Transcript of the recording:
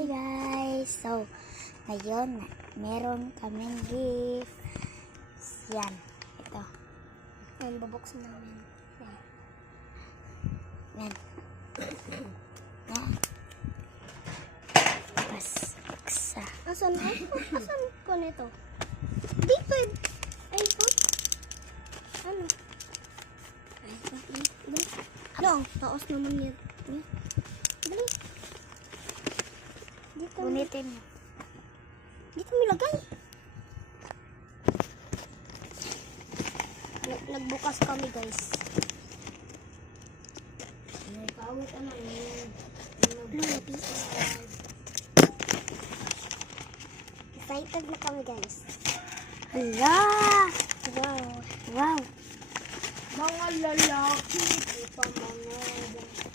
Hi guys! So, ngayon, meron kaming gift. Yan, ito. Yan, bubuksan namin. Yan. Yan. Yan. Tapos, isa. Asan ko nito? Dito. iPhone? Ano? iPhone? Ano? Taos naman yan. Dali. Dito. Gunitin mo. Dito nilagay. Nagbukas kami guys. Kawit ano yun. Excited na kami guys. Hala! Wow! Wow! Mga lalaki, ipamangod.